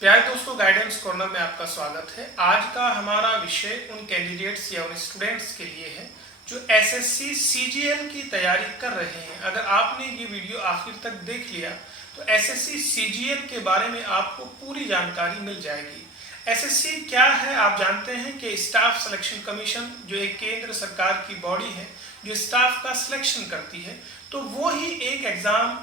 प्यारे दोस्तों, guidance corner में आपका स्वागत है। आज का हमारा विषय उन कैंडिडेट्स या उन स्टूडेंट्स के लिए है जो एसएससी सीजीएल की तैयारी कर रहे हैं। अगर आपने ये वीडियो आखिर तक देख लिया तो एसएससी सीजीएल के बारे में आपको पूरी जानकारी मिल जाएगी। एसएससी क्या है आप जानते हैं कि स्टाफ सिलेक्शन कमीशन जो एक केंद्र सरकार की बॉडी है जो स्टाफ का सिलेक्शन करती है, तो वो ही एक एग्जाम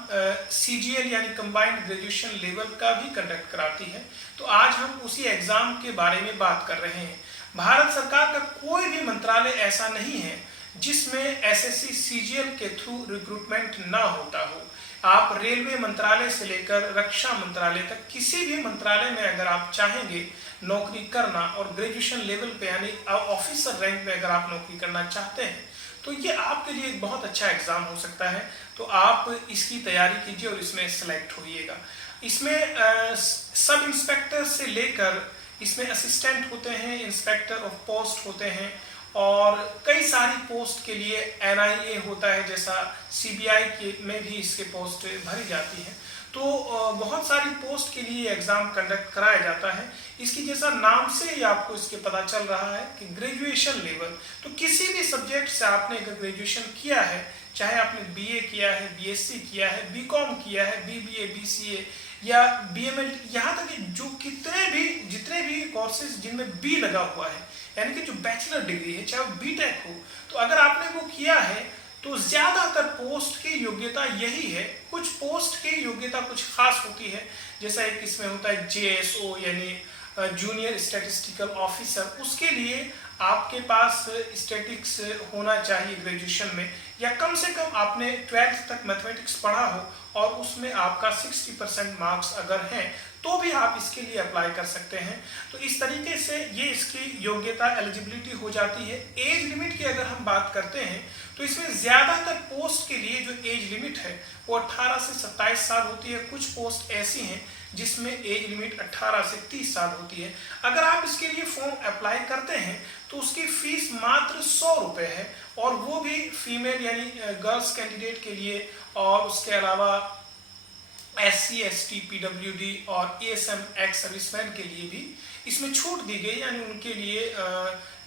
सीजीएल यानी कंबाइंड ग्रेजुएशन लेवल का भी कंडक्ट कराती है। तो आज हम उसी एग्जाम के बारे में बात कर रहे हैं। भारत सरकार का कोई भी मंत्रालय ऐसा नहीं है जिसमें एसएससी सीजीएल के थ्रू रिक्रूटमेंट ना होता हो। आप रेलवे मंत्रालय से लेकर रक्षा मंत्रालय तक किसी भी मंत्रालय में अगर आप चाहेंगे नौकरी करना और ग्रेजुएशन लेवल पे यानी ऑफिसर रैंक में अगर आप नौकरी करना चाहते हैं तो ये आपके लिए एक बहुत अच्छा एग्जाम हो सकता है। तो आप इसकी तैयारी कीजिए और इसमें सेलेक्ट होइएगा। इसमें सब इंस्पेक्टर से लेकर इसमें असिस्टेंट होते हैं, इंस्पेक्टर ऑफ पोस्ट होते हैं और कई सारी पोस्ट के लिए एनआईए होता है, जैसा सीबीआई के में भी इसके पोस्ट भरी जाती है। तो बहुत सारी पोस्ट के लिए एग्जाम कंडक्ट कराया जाता है। इसकी जैसा नाम से ही आपको इसके पता चल रहा है कि ग्रेजुएशन लेवल, तो किसी भी सब्जेक्ट से आपने अगर ग्रेजुएशन किया है, चाहे आपने बीए किया है, बीएससी किया है, बीकॉम किया है, बीबीए, बीसीए या बीएमएल, यहाँ तक कि जो जितने भी कोर्सेज जिनमें बी लगा हुआ है यानी कि जो बैचलर डिग्री है, चाहे वो बीटेक हो, तो अगर आपने वो किया है तो ज्यादातर पोस्ट की योग्यता यही है। कुछ पोस्ट की योग्यता कुछ खास होती है, जैसा एक इसमें होता है जेएसओ यानी जूनियर स्टैटिस्टिकल ऑफिसर, उसके लिए आपके पास स्टैटिक्स होना चाहिए ग्रेजुएशन में, या कम से कम आपने 12th तक मैथमेटिक्स पढ़ा हो और उसमें आपका 60% मार्क्स अगर हैं तो भी आप इसके लिए अप्लाई कर सकते हैं। तो इस तरीके से ये इसकी योग्यता एलिजिबिलिटी हो जाती है। एज लिमिट की अगर हम बात करते हैं तो इसमें ज्यादातर पोस्ट के लिए जो एज लिमिट है वो 18 से 27 साल होती है। कुछ पोस्ट ऐसी हैं जिसमें एज लिमिट 18 से 30 साल होती है। अगर आप इसके लिए फॉर्म अप्लाई करते हैं तो उसकी फीस मात्र 100 रुपए है, और वो भी फीमेल यानी गर्ल्स कैंडिडेट के लिए, और उसके अलावा SC, ST, PWD और ASM एक्स सर्विसमैन के लिए भी इसमें छूट दी गई, यानी उनके लिए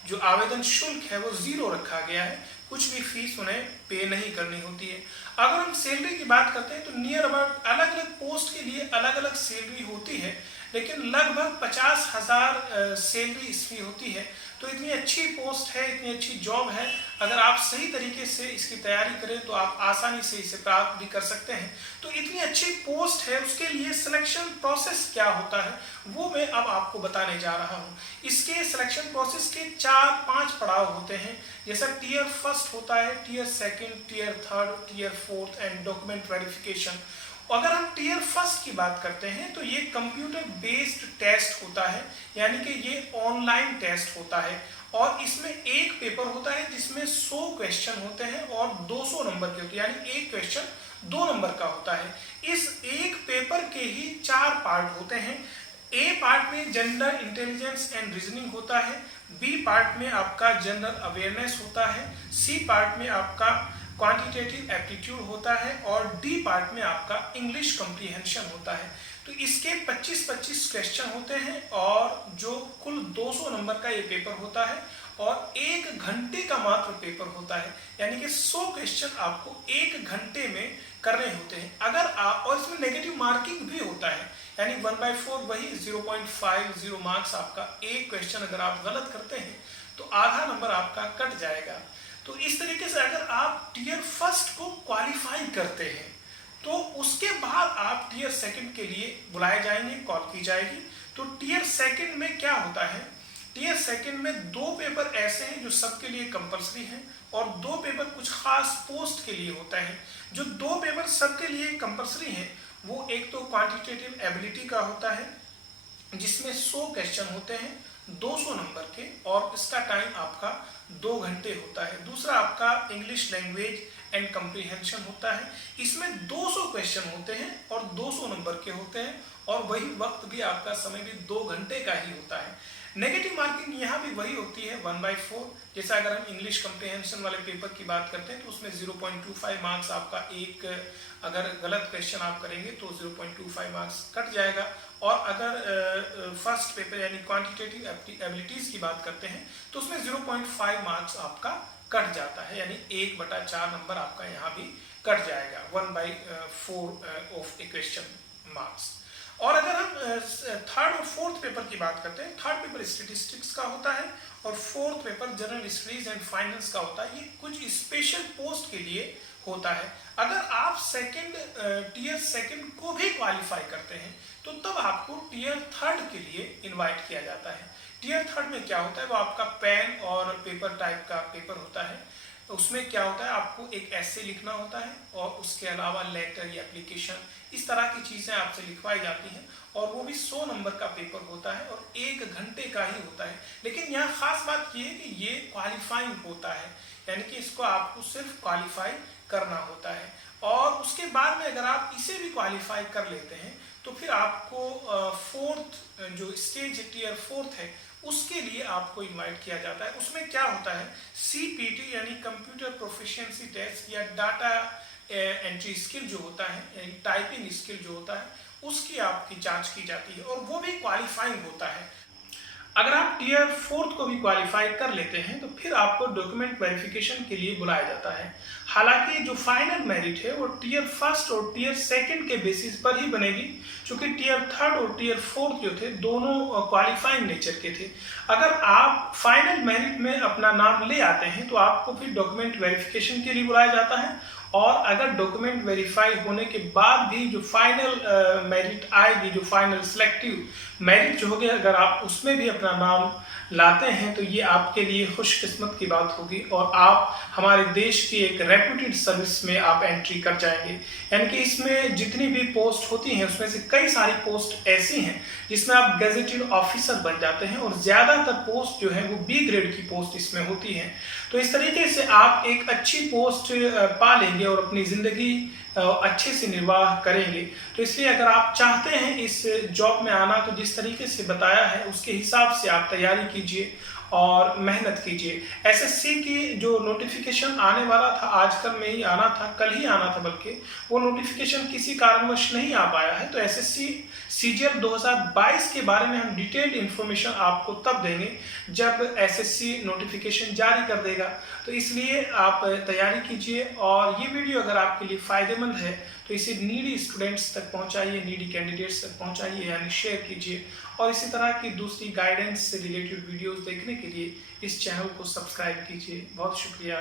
जो आवेदन शुल्क है वो 0 रखा गया है। कुछ भी फीस उन्हें पे नहीं करनी होती है। अगर हम सैलरी की बात करते हैं तो नियर अबाउट अलग अलग पोस्ट के लिए अलग अलग सैलरी होती है, लेकिन लगभग 50,000 सैलरी इसकी होती है। तो इतनी अच्छी पोस्ट है, इतनी अच्छी जॉब है, अगर आप सही तरीके से इसकी तैयारी करें तो आप आसानी से इसे प्राप्त भी कर सकते हैं। तो इतनी अच्छी पोस्ट है, उसके लिए सिलेक्शन प्रोसेस क्या होता है वो मैं अब आपको बताने जा रहा हूँ। इसके सिलेक्शन प्रोसेस के 4-5 पड़ाव होते हैं, जैसा टियर फर्स्ट होता है, tier second, tier third, tier fourth and document verification. अगर हम टियर फर्स्ट की बात करते हैं तो ये कंप्यूटर बेस्ड टेस्ट होता है, यानी कि ये ऑनलाइन टेस्ट होता है, और इसमें एक पेपर होता है जिसमें 100 क्वेश्चन होते हैं और 200 नंबर के होते हैं, यानी एक क्वेश्चन 2 नंबर का होता है। इस एक पेपर के ही 4 पार्ट होते हैं। ए पार्ट में जनरल इंटेलिजेंस एंड रीजनिंग होता है, बी पार्ट में आपका जनरल अवेयरनेस होता है, सी पार्ट में आपका क्वांटिटेटिव एप्टीट्यूड होता है और डी पार्ट में आपका इंग्लिश कॉम्प्रिहेंशन होता है। तो इसके 25-25 क्वेश्चन होते हैं और जो कुल 200 नंबर का ये पेपर होता है और 1 घंटे का मात्र पेपर होता है, यानी कि 100 क्वेश्चन आपको 1 घंटे में करने होते हैं। अगर आप, और इसमें नेगेटिव मार्किंग भी होता है, यानी 1/4 वही 0.50 मार्क्स आपका एक क्वेश्चन अगर आप गलत करते हैं तो आधा नंबर आपका कट जाएगा। तो इस तरीके से अगर आप टियर फर्स्ट को क्वालिफाई करते हैं तो उसके बाद आप टियर सेकंड के लिए बुलाए जाएंगे, कॉल की जाएगी। तो टियर सेकंड में क्या होता है, टियर सेकंड में 2 पेपर ऐसे हैं जो सबके लिए कंपलसरी हैं और 2 पेपर कुछ खास पोस्ट के लिए होता है। जो 2 पेपर सबके लिए कंपलसरी हैं वो एक तो क्वांटिटेटिव एबिलिटी का होता है जिसमें 100 क्वेश्चन होते हैं 200 नंबर के, और इसका टाइम आपका 2 घंटे होता है। दूसरा आपका इंग्लिश लैंग्वेज एंड कंप्रीहेंशन होता है। इसमें 200 क्वेश्चन होते हैं और 200 नंबर के होते हैं और वही वक्त भी आपका समय भी 2 घंटे का ही होता है। नेगेटिव मार्किंग यहाँ भी वही होती है 1/4। जैसा अगर हम इंग्लिश कंप्रीहेंशन वाले पेपर की बात करते हैं तो उसमें 0.25 मार्क्स आपका एक, अगर गलत क्वेश्चन आप करेंगे तो 0.25 मार्क्स कट जाएगा। और अगर फर्स्ट पेपर यानी क्वांटिटेटिव एबिलिटीज की बात करते हैं तो उसमें 0.5 मार्क्स आपका कट जाता है, यानी 1/4 नंबर आपका यहाँ भी कट जाएगा, 1/4 ऑफ ए क्वेश्चन मार्क्स। और अगर हम थर्ड और फोर्थ पेपर की बात करते हैं, थर्ड पेपर स्टैटिस्टिक्स का होता है और fourth paper general studies and finance का होता है। ये कुछ स्पेशल पोस्ट के लिए होता है। अगर आप टीयर सेकंड को भी क्वालिफाई करते हैं तो तब आपको टीयर थर्ड के लिए इनवाइट किया जाता है। टीयर थर्ड में क्या होता है, वो आपका पेन और पेपर टाइप का पेपर होता है। उसमें क्या होता है, आपको एक ऐसे लिखना होता है और उसके अलावा लेटर या एप्लीकेशन, इस तरह की चीजें आपसे लिखवाई जाती हैं और वो भी 100 नंबर का पेपर होता है और 1 घंटे का ही होता है। लेकिन यहाँ खास बात ये है कि ये क्वालिफाइंग होता है, यानी कि इसको आपको सिर्फ क्वालिफाई करना होता है। और उसके बाद में अगर आप इसे भी क्वालिफाई कर लेते हैं तो फिर आपको फोर्थ जो स्टेज टीयर फोर्थ है उसके लिए आपको इनवाइट किया जाता है। उसमें क्या होता है, CPT यानी कंप्यूटर प्रोफिशिएंसी टेस्ट या डाटा एंट्री स्किल जो होता है, यानी टाइपिंग स्किल जो होता है, उसकी आपकी जांच की जाती है और वो भी क्वालिफाइंग होता है। अगर आप टीयर फोर्थ को भी क्वालिफाई कर लेते हैं तो फिर आपको डॉक्यूमेंट वेरिफिकेशन के लिए बुलाया जाता है। हालांकि जो फाइनल मेरिट है वो टीयर फर्स्ट और टीयर सेकंड के बेसिस पर ही बनेगी, क्योंकि टीयर थर्ड और टीयर फोर्थ जो थे दोनों क्वालिफाइंग नेचर के थे। अगर आप फाइनल मेरिट में अपना नाम ले आते हैं तो आपको फिर डॉक्यूमेंट वेरिफिकेशन के लिए बुलाया जाता है और अगर डॉक्यूमेंट वेरीफाई होने के बाद भी जो फाइनल मेरिट आएगी, जो फाइनल सिलेक्टिव मेरिट जो होगी, अगर आप उसमें भी अपना नाम लाते हैं तो ये आपके लिए खुशकिस्मत की बात होगी और आप हमारे देश की एक रेप्यूटेड सर्विस में आप एंट्री कर जाएंगे। यानी कि इसमें जितनी भी पोस्ट होती हैं उसमें से कई सारी पोस्ट ऐसी हैं जिसमें आप गेजेटेड ऑफिसर बन जाते हैं और ज़्यादातर पोस्ट जो है वो B ग्रेड की पोस्ट इसमें होती हैं। तो इस तरीके से आप एक अच्छी पोस्ट पा लेंगे और अपनी ज़िंदगी अच्छे से निर्वाह करेंगे। तो इसलिए अगर आप चाहते हैं इस जॉब में आना तो जिस तरीके से बताया है उसके हिसाब से आप तैयारी कीजिए और मेहनत कीजिए। SSC की जो नोटिफिकेशन आने वाला था, आजकल में ही आना था, कल ही आना था, बल्कि वो नोटिफिकेशन किसी कारणवश नहीं आ पाया है। तो SSC CGL 2022 के बारे में हम डिटेल्ड इन्फॉर्मेशन आपको तब देंगे जब SSC नोटिफिकेशन जारी कर देगा। तो इसलिए आप तैयारी कीजिए और ये वीडियो अगर आपके लिए फ़ायदेमंद है तो इसे नीडी स्टूडेंट्स तक पहुंचाइए, नीडी कैंडिडेट्स तक पहुंचाइए, यानी शेयर कीजिए। और इसी तरह की दूसरी गाइडेंस से रिलेटेड वीडियोस देखने के लिए इस चैनल को सब्सक्राइब कीजिए। बहुत शुक्रिया।